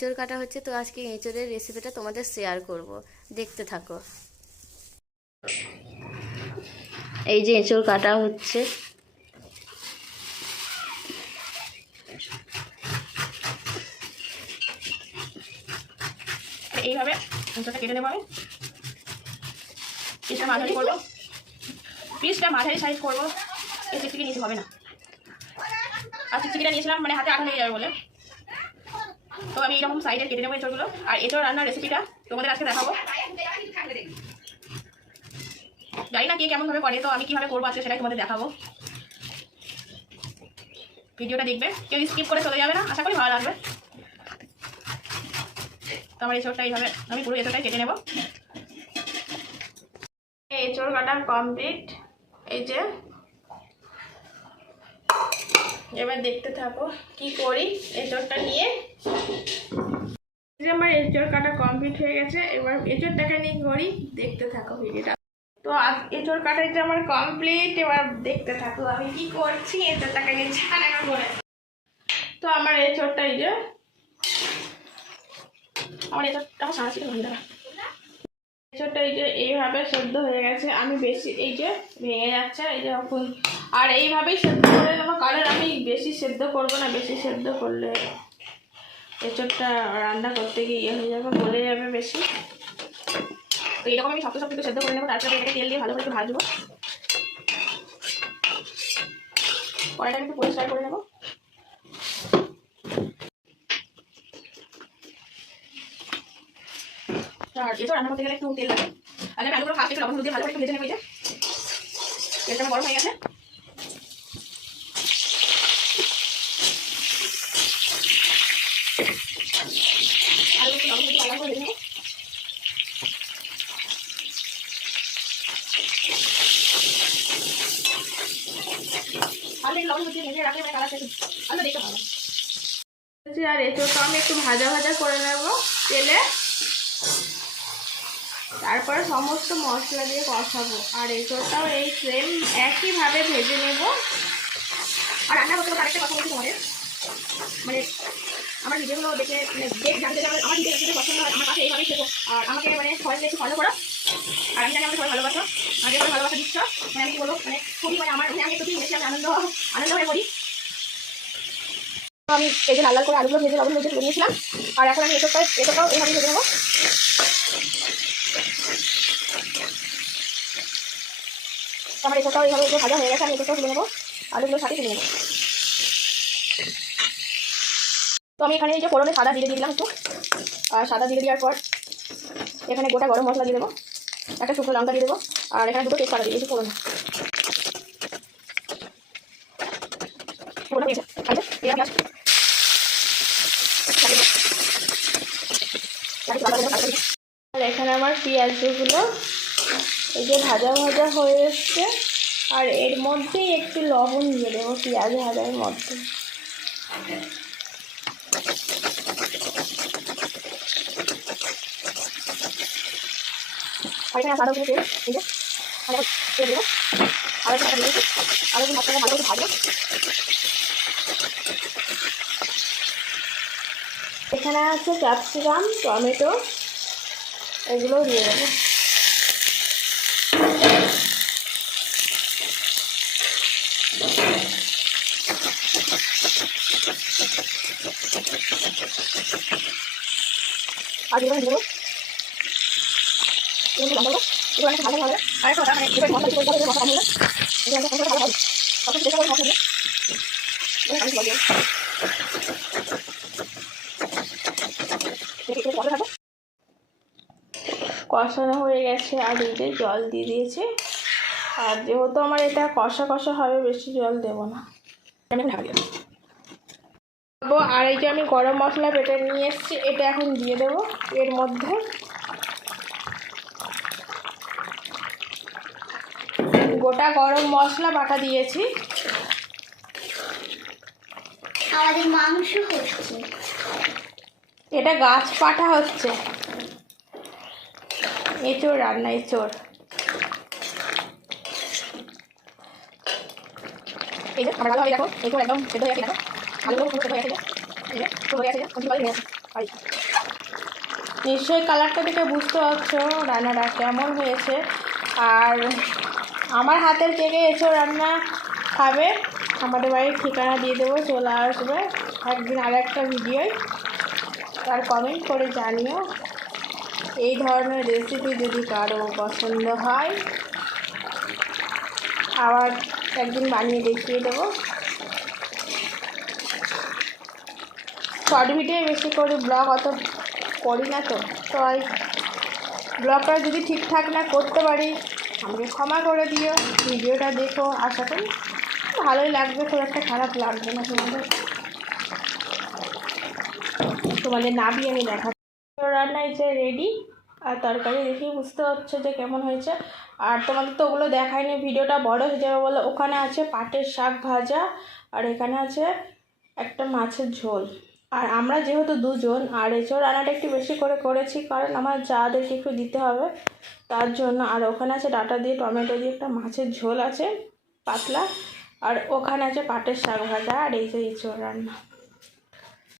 এঁচড় কাটা হচ্ছে, তো আজকে এঁচড়ের রেসিপিটা তোমাদের শেয়ার করব, দেখতে থাকো। এই যে এঁচড় কাটা হচ্ছে। এইভাবে এঁচড়টা কেটে নেবো। আমি পিসটা মাঝারি করবো, পিসটা মাঝারি সাইজ করবো। এই চিকচিকি নিতে হবে না, আর চিকচিকিটা নিয়েছিলাম মানে হাতে আঠা লেগে যাবে বলে, তো আমি এইরকম সাইজে কেটে নেবো এঁচড়গুলো। আর এঁচড় রান্নার রেসিপিটা তোমাদের আজকে দেখাবো। জানি না কে কেমনভাবে করে, তো আমি কীভাবে করবো আজকে সেটাই তোমাদের দেখাবো। ভিডিওটা দেখবে, কেউ স্কিপ করে চলে যাবে না, আশা করি ভালো লাগবে। তো আমার এঁচড়টা এইভাবে আমি পুরো এঁচড়টাই কেটে নেবো। এঁচড় কাটা কমপ্লিট। এই যে এবার দেখতে থাকো কি করি এঁচড়টা নিয়ে। যে আমার এঁচড় কাটা কমপ্লিট হয়ে গেছে, এবার এঁচড়টাকে নিয়ে করি, দেখতে থাকো ভিডিওটা। তো এঁচড় কাটা যে আমার কমপ্লিট, এবার দেখতে থাকো আমি কি করছি এঁচড়টাকে নিয়ে ছাড়া করে। তো আমার এঁচড়টা এই যে আমার এঁচড়টা সারা ছিল হয়ে যাবে। এঁচড়টা এই যে এইভাবে সেদ্ধ হয়ে গেছে, আমি বেশি এই যে ভেঙে যাচ্ছে এই যে এখন, আর এইভাবেই সেদ্ধ করে নেবো, কারণ আমি বেশি সেদ্ধ করবো না, বেশি সেদ্ধ করলে এঁচড়টা রান্না করতে গিয়ে ইয়ে হয়ে যাবে, গলে যাবে বেশি। তো এরকম আমি শক্ত শক্ত সেদ্ধ করে নেবো, তারপরে এটাকে তেল দিয়ে ভালো করে ভাজবো। কড়াইটা একটু পরিষ্কার করে নেবো। আর এঁচড় রান্না করতে গেলে একটু তেল লাগে, আর আমি আলুগুলো ফার্স্ট একটু লবণ দিয়ে ভালো করে একটু ভেজে নেবো। এই যে তেলটা গরম হয়ে গেছে, আলু একটু লবণ দিয়ে ভালো করে ভেজে নেবো। আলু একটু লবণ দিয়ে ভেজে রাখলে মানে কালারটা আলু দেখতে ভালো। আর এঁচড়টা আমি একটু ভাজা ভাজা করে নেবো তেলে, তারপরে সমস্ত মশলা দিয়ে কষাবো। আর এঁচড়টাও এই সেম একইভাবে ভেজে নেব। আর রান্না করতে আরেকটা কথা বলছি তোমাদের, মানে আমার ভিডিওগুলো দেখে জানতে চাবে আমার ভিডিও যদি পছন্দ হয় আমার কাছে এইভাবেই শেখো। আর আমাকে মানে সবাই একটু ফলো করো, আর আমি জানি আমাকে সবাই ভালোবাসো, আর যেভাবে ভালোবাসা দিচ্ছ মানে আমি কি বলবো, মানে খুবই মানে আমার মানে আমি একটু বেশি আমি আনন্দ হয়ে পড়ি। আমি এই যে লাল লাল করে আলুগুলো ভেজে লবণ ভেজে তুলে নিয়েছিলাম, আর এখন আমি এঁচড়টাও এইভাবেই ভেজে নেবো। আমার এঁচড়টাও এইভাবে ভাজা হয়ে গেছে, আমি এঁচড়টাও তুলে নেবো, আলুগুলোর সাথে তুলে নেবো। তো আমি এখানে এই যে ফোড়নে সাদা জিরে দিয়ে দিলাম একটু, আর সাদা জিরে দেওয়ার পর এখানে গোটা গরম মশলা দিয়ে দেবো, একটা শুকনো লঙ্কা দিয়ে দেবো, আর এখানে দুটো তেজপাতা দিয়ে দিয়েছি ফোড়নে। আর এখানে আমার পেঁয়াজগুলো এই যে ভাজা ভাজা হয়ে এসছে, আর এর মধ্যেই একটু লবণ দিয়ে দেবো পেঁয়াজ ভাজার মধ্যে। আর এখানে আদা দিয়ে এই যে তেল দেবো, আদা দিয়ে আদা দিয়ে মশলাটা ভালো করে ভাজবো। এখানে আছে ক্যাপসিকাম, টমেটো, এগুলোও দিয়ে দেবো। আর এগুলো দেবো ভালো ভালো ভালো। আর একটা মানে এবার মশলা দিয়ে মশলা নিয়ে ভালো ভালো সবকিছু চেষ্টা করে মশলা দিয়ে কষানো হয়ে গেছে, আর এই যে জল দিয়ে দিয়েছে। আর যেহেতু আমার এটা কষা কষা হবে, বেশি জল দেবো না, আমি ঢাকা দিয়ে দেবো। আর এই যে আমি গরম মশলা বেটে নিয়ে এসেছি, এটা এখন দিয়ে দেবো এর মধ্যে। গোটা গরম মশলা বাটা দিয়েছি। আমাদের মাংস হচ্ছে, এটা গাছ পাঠা হচ্ছে, এঁচড় রান্না এঁচড়। এই যে আমার ভালোভাবে দেখো, এঁচড় একদম সেদ্ধ হয়ে গেছে, দেখো আলুগুলো পুরো সেদ্ধ হয়ে গেছে, এই যে পুরো হয়ে গেছে, নিশ্চয়ই কালারটা দেখে বুঝতে পারছো রান্নাটা কেমন হয়েছে। আর আমার হাতের কে কে এঁচোড় রান্না খাবে আমাদের বাড়ির ঠিকানা দিয়ে দেবো, চলে আসবে একদিন আর একটা ভিডিওয়। তার কমেন্ট করে জানিও এই ধরনের রেসিপি যদি কারো পছন্দ হয়, আবার একদিন বানিয়ে দেখিয়ে দেবো। শর্ট ভিডিও বেশি করে, ব্লগ অত করি না তো, তাই ব্লগটা যদি ঠিকঠাক না করতে পারি আমাকে ক্ষমা করে দিও। ভিডিওটা দেখো, আশা করি ভালোই লাগবে, খুব একটা খারাপ লাগবে না তোমাদের নামিয়ে আমি দেখা। রান্না এই যে রেডি, আর তরকারি দেখেই বুঝতে পারছো যে কেমন হয়েছে। আর তোমাদের তো ওগুলো দেখায়নি, ভিডিওটা বড় হয়ে যাবে বলে। ওখানে আছে পাটের শাক ভাজা, আর এখানে আছে একটা মাছের ঝোল। আর আমরা যেহেতু দুজন, আর এছাড়া রান্নাটা একটু বেশি করে করেছি কারণ আমার যাদেরকে একটু দিতে হবে তার জন্য। আর ওখানে আছে ডাঁটা দিয়ে টমেটো দিয়ে একটা মাছের ঝোল আছে পাতলা, আর ওখানে আছে পাটের শাক ভাজা, আর এই যে এঁচোড় রান্না।